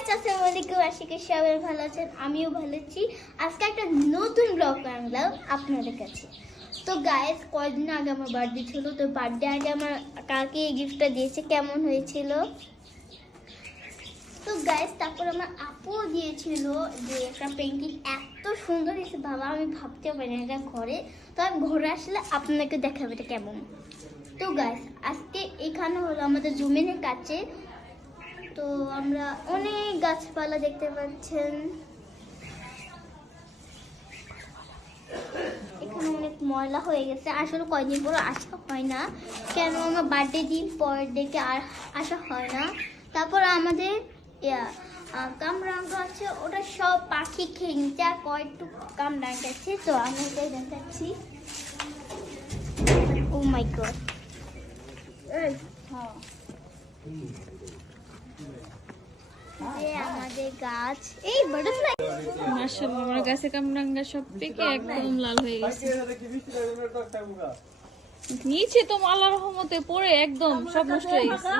Guys, আসসালামু আলাইকুম। আশা করি সবাই ভালো আছেন, আমিও ভালো আছি। আজকে একটা নতুন ব্লগ আনলাম আপনাদের কাছে। তো গাইস, কয়েকদিন আগে আমার বার্থডে ছিল। তো বার্থডে আগে আমার কালকে এই গিফটটা দিয়েছে, কেমন হয়েছিল। তো গাইস, তারপর আমার আপু দিয়েছিল যে একটা পেন্টিং, এত সুন্দর হয়েছে বাবা, আমি ভাবতে পারি না এটা ঘরে। তো আমি ঘরে আসলে আপনাকে দেখাবো এটা কেমন। তো গাইস, আজকে এখানে হলো আমাদের জমিনের কাছে। তো আমরা অনেক গাছপালা দেখতে পাচ্ছেন, এখানে অনেক ময়লা হয়ে গেছে। আসলে কয়দিন পর আসা হয় না, কেন আমার বার্থডে দিন পরের ডেকে আর আসা হয় না। তারপর আমাদের কামরাঙ্গা আছে, ওটা সব পাখি খেয়ে নিচ্ছে, আর কয়েকটুকু কামরাঙ্গা আছে। তো আমি ওটাই দেখাচ্ছি। ও মাই গড, হ্যাঁ আমাদের গাছ এই বাটারফ্লাই। মাশাআল্লাহ, আমার গাছে কামরাঙ্গা সব পেকে একদম লাল হয়ে গেছে। নিচে তো আল্লাহর রহমতে পড়ে একদম সব নষ্ট হয়ে গেছে।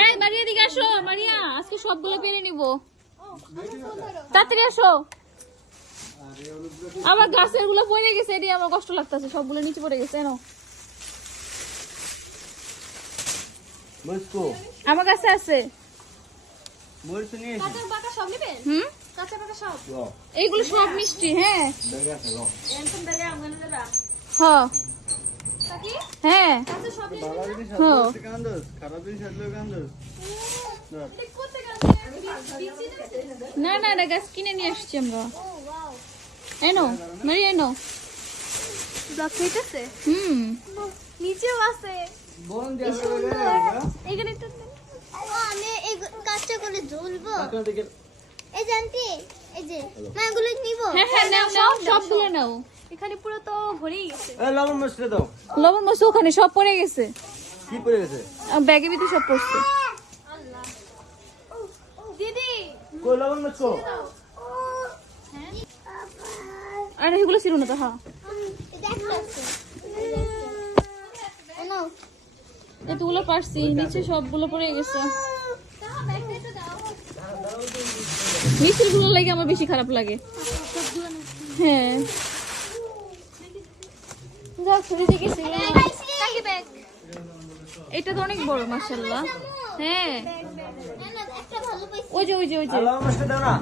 এই মারিয়া, দিকে আসো মারিয়া, আজকে সবগুলো পেরে নিব, তাড়াতাড়ি আসো। আমার গাছের গুলো পড়ে গেছে, এটি আমার কষ্ট লাগতেছে, সবগুলো নিচে পড়ে গেছে। আমার কাছে আছে। এইগুলো সব মিষ্টি। হ্যাঁ হ্যাঁ, না না না, গাছ কিনে নিয়ে আসছি আমরা। এনো মারি, এনো ব্লক হইতেছে। নিচেও আছে। এখানে তো আমি এই কাজটা করে ঝুলবো। এই জানতি, এই যে মাগুলো নিব। হ্যাঁ হ্যাঁ, নাও নাও, সবগুলো নাও। এখানে পুরো তো ভরেই গেছে। এই লবণ মশলা দাও। লবণ মরিচ ওখানে সব পড়ে গেছে। কি পড়ে গেছে? ব্যাগের ভিতরে সব পড়ছে। আল্লাহ, দিদি কই লবণ মশলা? আরে এগুলো ছিল না তো। হ্যাঁ, এতগুলো পারছি, নিচে সবগুলো পড়ে গেছে। মিষ্টির গুলো লাগে আমার বেশি খারাপ লাগে। হ্যাঁ, এটা তো অনেক বড় মাশাআল্লাহ। হ্যাঁ, ওই যে ওই যে ওই যে লবণ মশলা দাও না।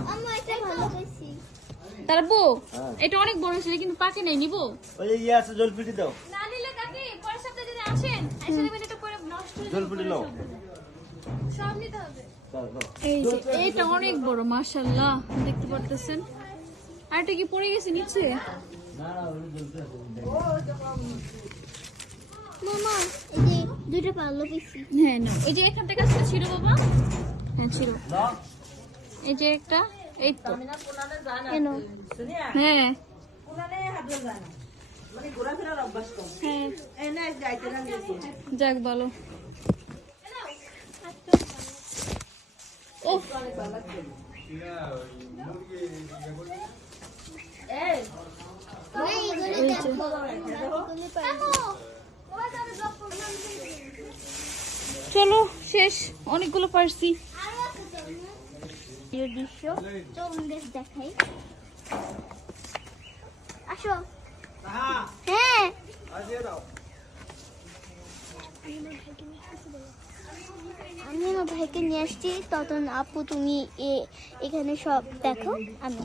তার বউ, এটা অনেক বড় ছিল কিন্তু পাকে নাই, নিব। ওই যে ইয়ে আছে, জলপিটি দাও। না নিলে কাকি পরের সপ্তাহে যদি আসেন, আসলে এটা পরে নষ্ট হয়ে যাবে। জলপিটি নাও। সব নিতে হবে। এই যে এটা অনেক বড় মাশাআল্লাহ, দেখতে পারতেছেন। আর এটা কি পড়ে গেছে নিচে? মামা, এই যে দুইটা পাল্লো পেয়েছি। হ্যাঁ না, এই যে এখান থেকে আসলে ছিল বাবা। হ্যাঁ ছিল, এই যে একটা, এই তো। কেন? হ্যাঁ হ্যাঁ, যাক ভালো। ও চলো, শেষ, অনেকগুলো পারছি। দৃশ্য চলুন বেশ দেখাই। আসো। হ্যাঁ, আমি আমার ভাইকে নিয়ে আসছি। তখন আপু তুমি এখানে সব দেখো, আমি